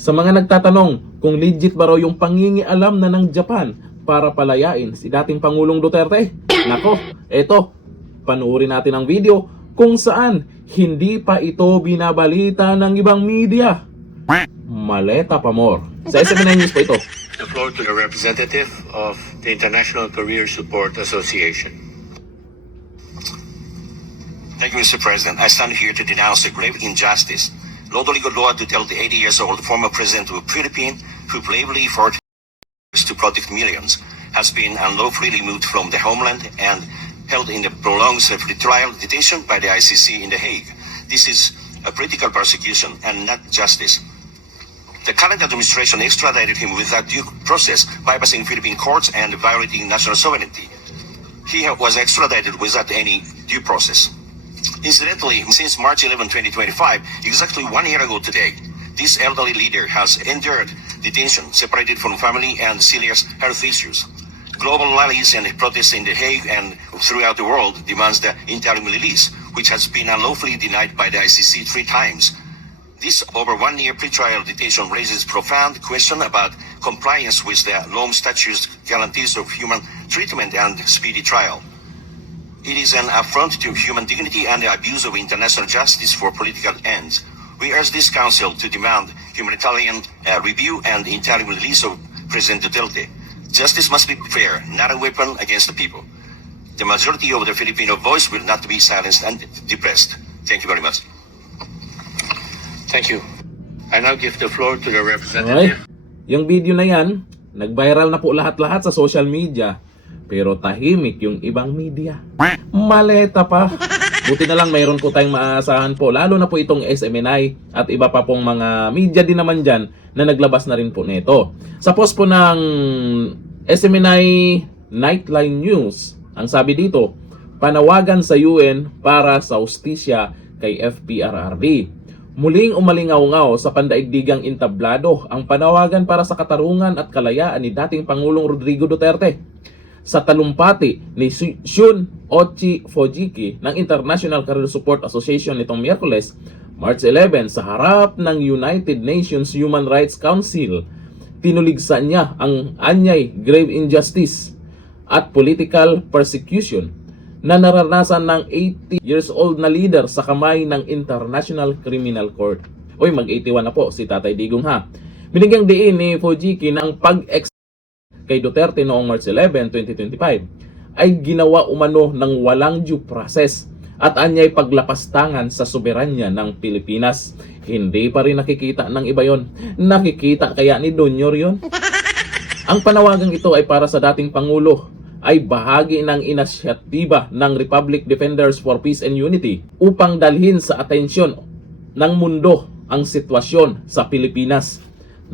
Sa mga nagtatanong kung legit ba raw yung pangingialam na ng Japan para palayain si dating Pangulong Duterte, nako, eto, panuorin natin ang video kung saan hindi pa ito binabalita ng ibang media. Maleta pa more. Sa SMN News po ito. The floor to the representative of the International Career Support Association. Thank you, Mr. President. I stand here to denounce the grave injustice. Lord Godluwa Duterte, 80 years old, former president of the Philippines, who bravely fought to protect millions, has been unlawfully removed from the homeland and held in the prolonged pretrial detention by the ICC in The Hague. This is a political persecution and not justice. The current administration extradited him without due process, bypassing Philippine courts and violating national sovereignty. He was extradited without any due process. Incidentally, since March 11, 2025, exactly 1 year ago today, this elderly leader has endured detention, separated from family and serious health issues. Global rallies and protests in The Hague and throughout the world demands the interim release, which has been unlawfully denied by the ICC 3 times. This over 1 year pretrial detention raises profound question about compliance with the Rome Statute's guarantees of human treatment and speedy trial. It is an affront to human dignity and the abuse of international justice for political ends. We urge this council to demand humanitarian review and interim release of President Duterte. Justice must be fair, not a weapon against the people. The majority of the Filipino voice will not be silenced and depressed. Thank you very much. Thank you. I now give the floor to the Okay. representative. Yung video na yan, nag-viral na po lahat-lahat sa social media. Pero tahimik yung ibang media. Maleta pa. Buti na lang mayroon po tayong maasahan po. Lalo na po itong SMNI at iba pa pong mga media din naman dyan na naglabas na rin po nito. Sa post po ng SMNI Nightline News, ang sabi dito, panawagan sa UN para sa hustisya kay FPRRD. Muling umalingaw-ngaw sa pandaigdigang entablado ang panawagan para sa katarungan at kalayaan ni dating Pangulong Rodrigo Duterte. Sa talumpati ni Shun Ochi Fujiki ng International Career Support Association nitong Miyerkules, March 11, sa harap ng United Nations Human Rights Council, tinuligsa niya ang anyay grave injustice at political persecution na naranasan ng 80 years old na leader sa kamay ng International Criminal Court. Uy, mag-81 na po si Tatay Digong ha. Binigyang diin ni Fujiki na ang kay Duterte noong March 11, 2025 ay ginawa umano ng walang due process at anyay paglapastangan sa soberanya ng Pilipinas. Hindi pa rin nakikita ng iba yon. Nakikita kaya ni Donyor yon? Ang panawagang ito ay para sa dating Pangulo, ay bahagi ng inisyatiba ng Republic Defenders for Peace and Unity upang dalhin sa atensyon ng mundo ang sitwasyon sa Pilipinas.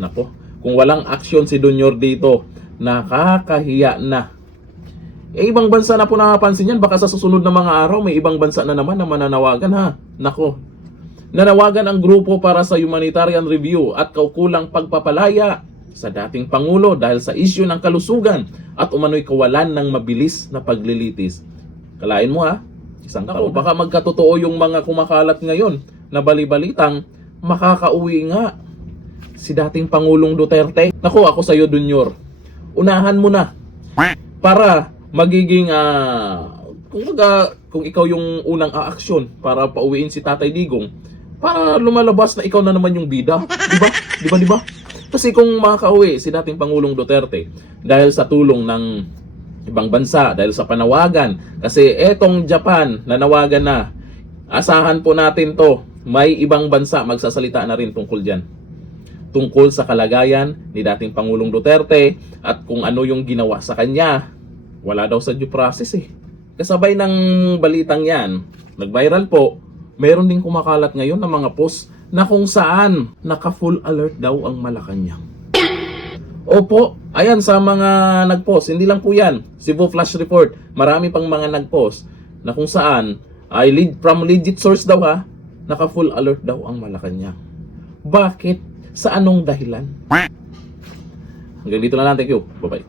Nako, kung walang aksyon si Donyor dito, nakakahiya na. Ibang bansa na po nakapansin yan. Baka sa susunod na mga araw, may ibang bansa na naman na mananawagan ha. Nako, nanawagan ang grupo para sa humanitarian review at kaukulang pagpapalaya sa dating Pangulo dahil sa isyu ng kalusugan at umano'y kawalan ng mabilis na paglilitis. Kalain mo ha, isang taon. Baka magkatotoo yung mga kumakalat ngayon na balibalitang makakauwi nga si dating Pangulong Duterte. Naku, ako sa'yo, Donyor, unahan mo na para magiging kung ikaw yung unang aaksyon para pauwiin si Tatay Digong, para lumalabas na ikaw na naman yung bida. Diba? Kasi kung makakauwi si dating Pangulong Duterte dahil sa tulong ng ibang bansa, dahil sa panawagan, kasi etong Japan nanawagan na, asahan po natin to, may ibang bansa magsasalita na rin tungkol dyan. Tungkol sa kalagayan ni dating Pangulong Duterte at kung ano yung ginawa sa kanya. Wala daw sa due process eh. Kasabay ng balitang yan, nag-viral po, mayroon din kumakalat ngayon ng mga post na kung saan naka-full alert daw ang Malacanang. Opo, ayan sa mga nag-post, hindi lang po yan, Cebu Flash Report, marami pang mga nag-post na kung saan ay from legit source daw ha, naka-full alert daw ang Malacanang. Bakit? Sa anong dahilan? Hanggang dito na lang, thank you. Bye-bye.